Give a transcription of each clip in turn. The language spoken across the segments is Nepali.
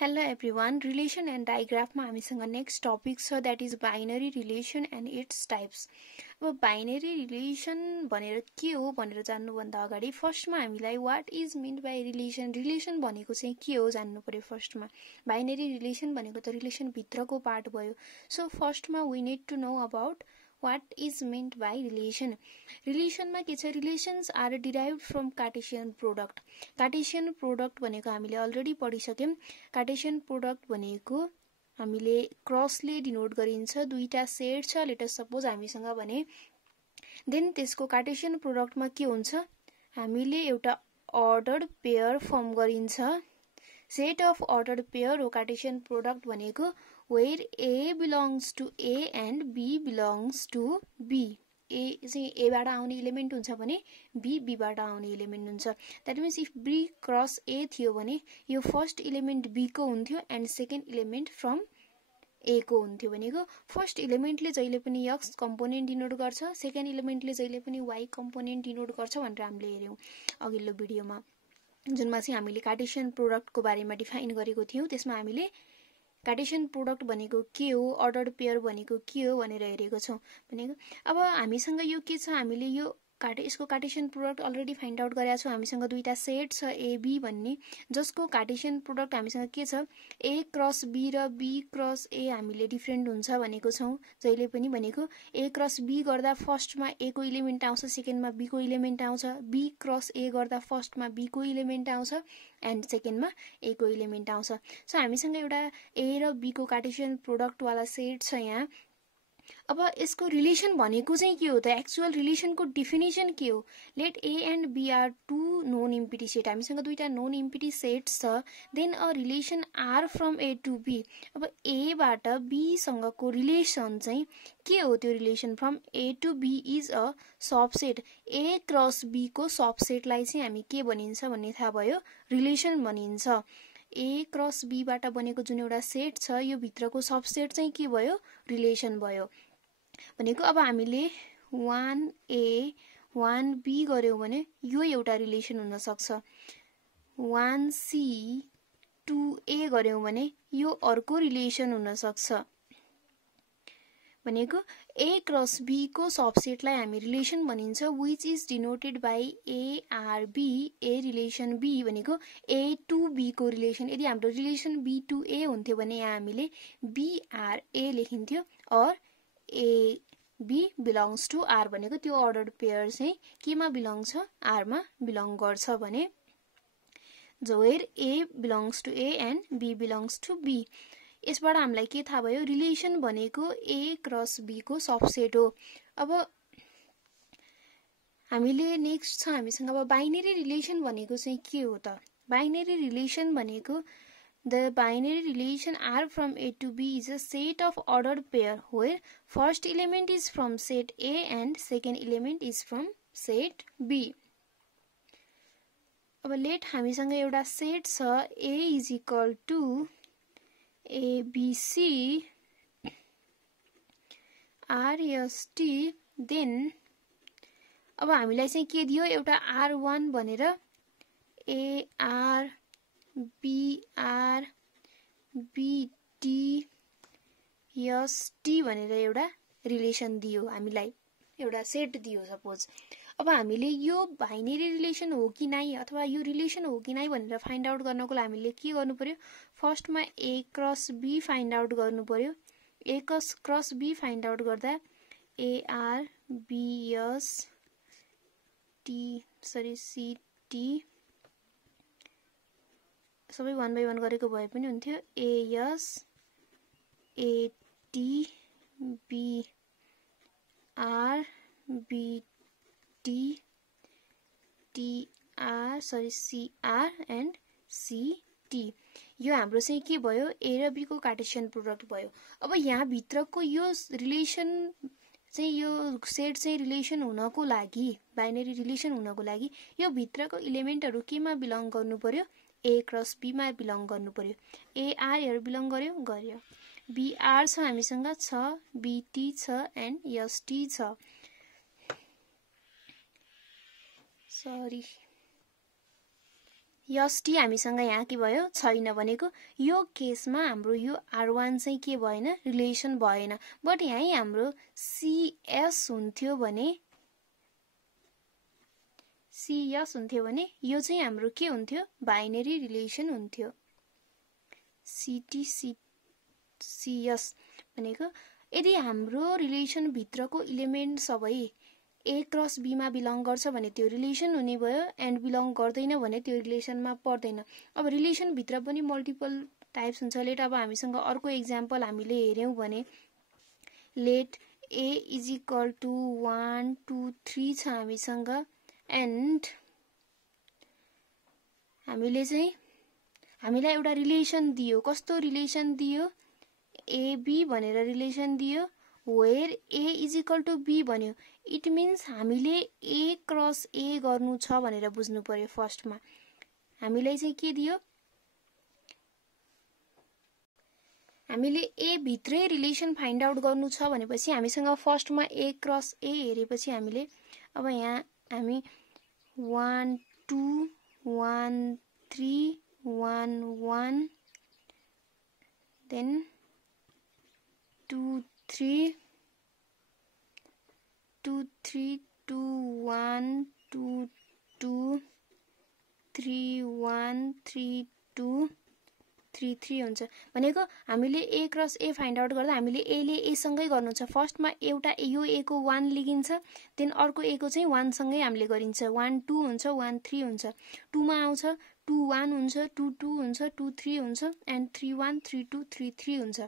Hello everyone, relation and digraph मा हामीसँग नेक्स्ट टपिक छ that is binary relation and its types. अब बाइनरी रिलेसन भनेर के हो भनेर जान्नु भन्दा अगाडि फर्स्टमा हामीलाई what is meant by relation, relation भनेको चाहिँ के हो जान्नु पर्यो। फर्स्टमा बाइनरी रिलेसन भनेको त रिलेसन भित्रको पार्ट भयो। सो फर्स्टमा we need to know about what is meant by relation. relation मा के छ, relations are derived from Cartesian product. Cartesian product भनेको हामीले अलरेडी पढिसक्यौं। Cartesian product भनेको हामीले क्रसले डिनोट गरिन्छ। दुईटा सेट छ, लेट अस सपोज हामीसँग भने, देन त्यसको Cartesian product मा के हुन्छ, हामीले एउटा ordered pair फर्म गरिन्छ। सेट अफ ordered pair हो Cartesian product भनेको, where A belongs to A and B belongs to B. A चाहिँ A बाट आउने एलिमेन्ट हुन्छ भने B B बाट आउने एलिमेन्ट हुन्छ। That means if B cross A थियो भने यो फर्स्ट एलिमेन्ट B को हुन्थ्यो and second element from A को हुन्थ्यो। भनेको फर्स्ट एलिमेन्टले जहिले पनि X कम्पोनेन्ट डिनोट गर्छ, सेकेन्ड एलिमेन्टले जहिले पनि Y कम्पोनेन्ट डिनोट गर्छ भनेर हामीले हेर्यौं अघिल्लो भिडियोमा, जुनमा चाहिँ हामीले कार्टेसियन प्रोडक्टको बारेमा डिफाइन गरेको थियौं। त्यसमा हामीले कार्टेसियन प्रोडक्ट भनेको के हो, अर्डर्ड पेयर भनेको के हो भनेर हेरेको छौं। भनेको अब हामीसँग यो के छ, हामीले यो यसको Cartesian product already find out गरेका छौं। हामीसँग दुईटा सेट छ ए बी भन्ने, जसको कार्टेसियन प्रोडक्ट हामीसँग के छ, ए क्रस बी र बी क्रस ए हामीले डिफरेन्ट हुन्छ भनेको छौं जहिले पनि। भनेको ए क्रस बी गर्दा फर्स्टमा ए को इलिमेन्ट आउँछ, सेकेन्डमा बी को इलिमेन्ट आउँछ। बी क्रस ए गर्दा फर्स्टमा बी को इलिमेन्ट आउँछ एन्ड सेकेन्डमा ए को इलिमेन्ट आउँछ। सो हामीसँग एउटा ए र बी को कार्टेसियन प्रोडक्ट वाला सेट छ यहाँ। अब यसको रिलेसन भनेको चाहिँ के हो त, एक्चुअल रिलेसनको डेफिनेसन के हो। Let A and B are two non empty set, हामीसँग दुईटा नोन इम्पिटी सेट्स छ। Then a relation R from A to B. अब ए बाट बी सँगको रिलेसन चाहिँ के हो, त्यो relation from A to B is a subset. A cross B को सबसेटलाई चाहिँ हामी के भनिन्छ भन्ने थाहा भयो, रिलेसन भनिन्छ। ए क्रस बी बाट बनेको जुन एउटा सेट छ, यो भित्रको सबसेट चाहिँ के भयो, रिलेसन भयो। भनेको अब हामीले 1A 1B गर्यौं भने यो एउटा रिलेसन हुन सक्छ। 1C 2A गर्यौं भने यो अर्को रिलेसन हुन सक्छ। भनेको ए क्रस बी को सबसेटलाई हामी रिलेसन भनिन्छ, which is denoted by A R B. A relation B भनेको ए टू बी को रिलेसन। यदि हाम्रो रिलेसन बी टू ए हुन्थ्यो भने यहाँ हामीले बी आर ए लेखिन्थ्यो, और A B belongs to R भनेको त्यो अर्डर्ड पेयर चाहिँ केमा बिलोंग छ, आर मा बिलोंग गर्छ भने, where A belongs to A and B belongs to B. यसबाट हामीलाई के थाहा भयो, रिलेसन भनेको ए क्रस बी को सबसेट हो। अब हामीले नेक्स्ट छ हामीसँग अब बाइनरी रिलेसन भनेको चाहिँ के हो त। बाइनरी रिलेसन भनेको, the binary relation R from A to B is a set of ordered pair where first element is from set A and second element is from set B. अब लेट हामीसँग एउटा सेट छ A is equal to ABC RST, then अब हामीलाई चाहिँ के दियो, एउटा R1 भनेर AR BR BT ST भनेर एउटा रिलेसन दियो, हामीलाई एउटा सेट दियो सपोज। अब हामीले यो बाइनरी रिलेसन हो कि नाइ अथवा यो रिलेसन हो कि नाइ भनेर फाइन्ड आउट गर्नको लागि हामीले के गर्नु पर्यो, फर्स्टमा A cross B find out गर्नु पर्यो। A cross B find out गर्दा AR BS CT सबै 1 by 1 गरेको भए पनि हुन्थ्यो। AS AT BR BT CR and CT। यो हाम्रो चाहिँ के भयो, ए र बी को कार्टेसियन प्रोडक्ट भयो। अब यहाँ भित्रको यो रिलेसन चाहिँ, यो सेट चाहिँ रिलेसन हुनको लागि, बाइनरी रिलेसन हुनको लागि यो भित्रको इलिमेन्टहरु केमा बिलोंग गर्नु पर्यो, ए क्रस बी मा बिलोंग गर्नु पर्यो। एआर हेर बिलोंग गर्यो, बीआर छ हामीसँग छ, बीटी छ एन्ड एसटी छ। सरी यस टी हामीसँग यहाँ के भयो छैन भनेको यो केसमा हाम्रो यो R1 चाहिँ के भएन रिलेसन भएन बट यहाँ हाम्रो CS हुन्थ्यो भने यो चाहिँ हाम्रो के हुन्थ्यो बाइनरी रिलेसन हुन्थ्यो CT CS भनेको यदि हाम्रो रिलेसन भित्रको इलिमेन्ट सबै A क्रस B मा बिलङ गर्छ भने त्यो रिलेसन हुने भयो एन्ड बिलङ गर्दैन भने त्यो रिलेसनमा पर्दैन अब रिलेसन भित्र पनि मल्टिपल टाइप्स हुन्छ लेट अब हामीसँग अर्को एक्जाम्पल हामीले हेर्यौं भने let A is equal to 1 2 3 छ हामीसँग एन्ड हामीलाई एउटा रिलेसन दियो कस्तो रिलेसन दियो AB भनेर रिलेसन दियो where A is equal to B भन्यो इट मिन्स हामीले A क्रस A गर्नु छ भनेर बुझ्नु पर्यो फर्स्टमा हामीलाई चाहिँ के दियो हामीले A भित्रै रिलेसन फाइन्ड आउट गर्नु छ भनेपछि हामीसँग फर्स्टमा A क्रस A हेरेपछि हामीले अब यहाँ हामी 1 2 1 3 1 1 then 2 3 2 3 2 1 2 2 3 1 3 2 3 3 हुन्छ भनेको हामीले A cross A find out गर्दा हामीले A ले A सँगै गर्नु छ फर्स्टमा एउटा यो A को 1 लिगिन्छ देन अर्को A को चाहिँ 1 सँगै हामीले गरिन्छ 1 2 हुन्छ 1 3 हुन्छ 2 मा आउँछ 2 1 हुन्छ 2 2 हुन्छ 2 3 हुन्छ एन्ड 3 1 3 2 3 3 हुन्छ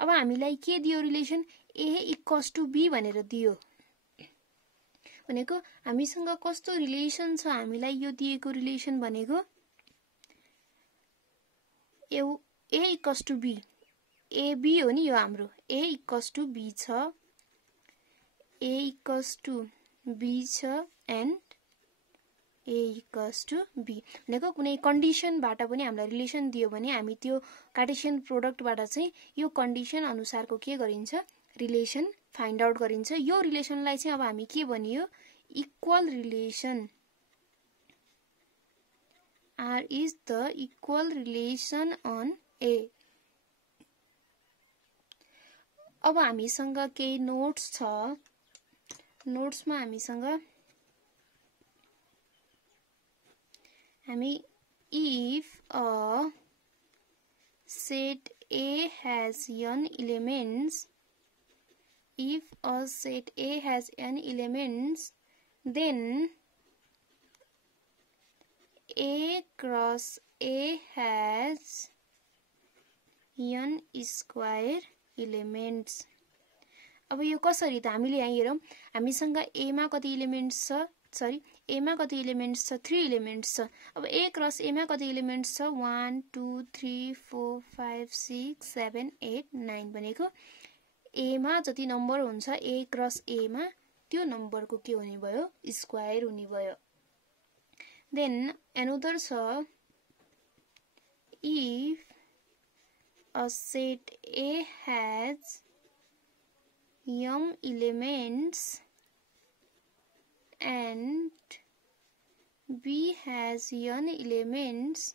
अब हामीलाई के दियो relation A equals to B भनेर दियो भनेको हामीसँग कस्तो रिलेसन छ हामीलाई यो दिएको रिलेसन भनेको A equals to B AB हो नि यो हाम्रो A इक्वल्स टु B छ A इक्वल्स टु B छ and A equals to B भनेको कुनै कन्डिसनबाट पनि हामीलाई रिलेसन दियो भने हामी त्यो कार्टेसियन प्रोडक्टबाट चाहिँ यो कन्डिसन अनुसारको के गरिन्छ रिलेसन फाइन्ड आउट गरिन्छ यो रिलेसनलाई चाहिँ अब हामी के भनियो equal relation R is the equal relation on A अब हामीसँग केही नोट्स छ नोट्समा हामीसँग हामी if a set A has n elements if a set A has n elements then A cross A has n square elements अब यो कसरी त हामीले यहाँ हेरौं हामीसँग A मा कति एलिमेन्ट्स छ A मा कति एलिमेन्ट्स छ 3 एलिमेन्ट्स छ अब A क्रस A मा कति एलिमेन्ट्स छ 1 2 3 4 5 6 7 8 9 भनेको A मा जति नम्बर हुन्छ A क्रस A मा त्यो नम्बरको के हुने भयो स्क्वायर हुने भयो then another so if a set A has m elements and B has n elements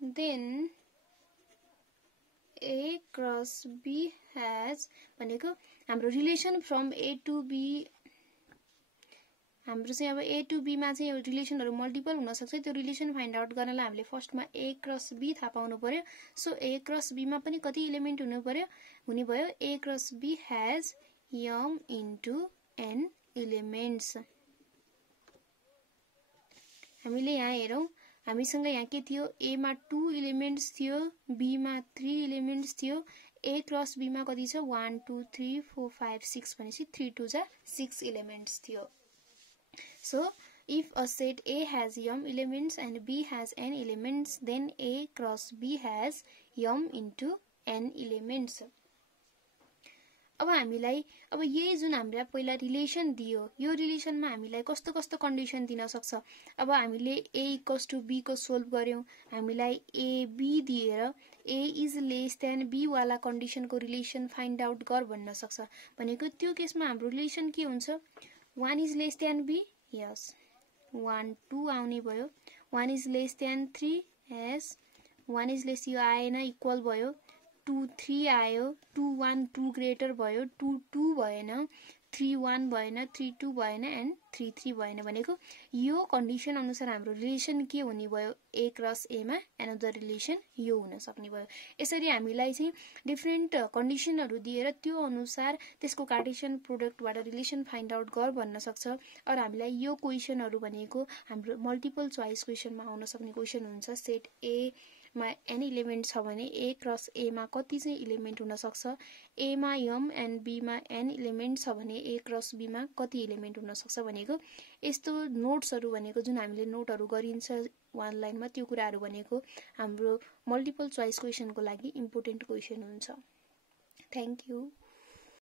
then A cross B has भनेको हाम्रो relation from A to B हाम्रो चाहिँ अब A टु B मा चाहिँ रिलेसनहरु मल्टिपल हुन सक्छ त्यो रिलेसन फाइन्ड आउट गर्नलाई हामीले फर्स्टमा A क्रस B थाहा पाउनु पर्यो सो A क्रस B मा पनि कति एलिमेन्ट हुने भयो A cross B has m into n elements हामीले यहाँ हेरौं हामीसँग यहाँ के थियो A मा 2 एलिमेन्ट्स थियो B मा 3 एलिमेन्ट्स थियो A क्रस B मा कति छ 1 2 3 4 5 6 भनेपछि 3 2 जा 6 एलिमेन्ट्स थियो so if a set A has m elements and B has n elements then A cross B has m into n elements अब हामीलाई अब यही जुन हामीले पहिला रिलेसन दियो यो रिलेसनमा हामीलाई कस्तो कस्तो कन्डिसन दिन सक्छ अब हामीले A इक्वल्स टु B को सोल्भ गर्यौं हामीलाई A B दिएर A is less than B वाला कन्डिसनको रिलेसन फाइन्ड आउट गर भन्न सक्छ भनेको त्यो केसमा हाम्रो रिलेसन के हुन्छ 1 इज लेस देन बी, यस 1 2 आउने भयो। 1 is less than 3, yes 1 is lace, यो आएन, इक्वल भयो। 2 3 आयो, 2 1 2 ग्रेटर भयो, 2 2 भएन, 3 1 भएन, 3 2 भएन एन्ड 3 3 भएन। भनेको यो कन्डिसन अनुसार हाम्रो रिलेसन के हुने भयो, ए क्रस एमा एनदर रिलेसन यो हुन सक्ने भयो। यसरी हामीलाई चाहिँ डिफ्रेन्ट कन्डिसनहरू दिएर त्यो अनुसार त्यसको कार्टेसियन प्रोडक्टबाट रिलेसन फाइन्ड आउट गर भन्न सक्छ। और हामीलाई यो क्वेसनहरू भनेको हाम्रो मल्टिपल चोइस क्वेसनमा आउन सक्ने क्वेसन हुन्छ। सेट ए मा एन इलिमेन्ट छ भने ए क्रस ए मा कति चाहिँ इलिमेन्ट हुन सक्छ, ए मा एम एन्ड बी मा एन इलिमेन्ट छ भने ए क्रस बी मा कति इलिमेन्ट हुन सक्छ भनेको यस्तो नोट्सहरू भनेको जुन हामीले नोटहरू गरिन्छ 1 लाइनमा, त्यो कुराहरू भनेको हाम्रो मल्टिपल चोइस क्वेसनको लागि इम्पोर्टेन्ट क्वेसन हुन्छ। Thank you.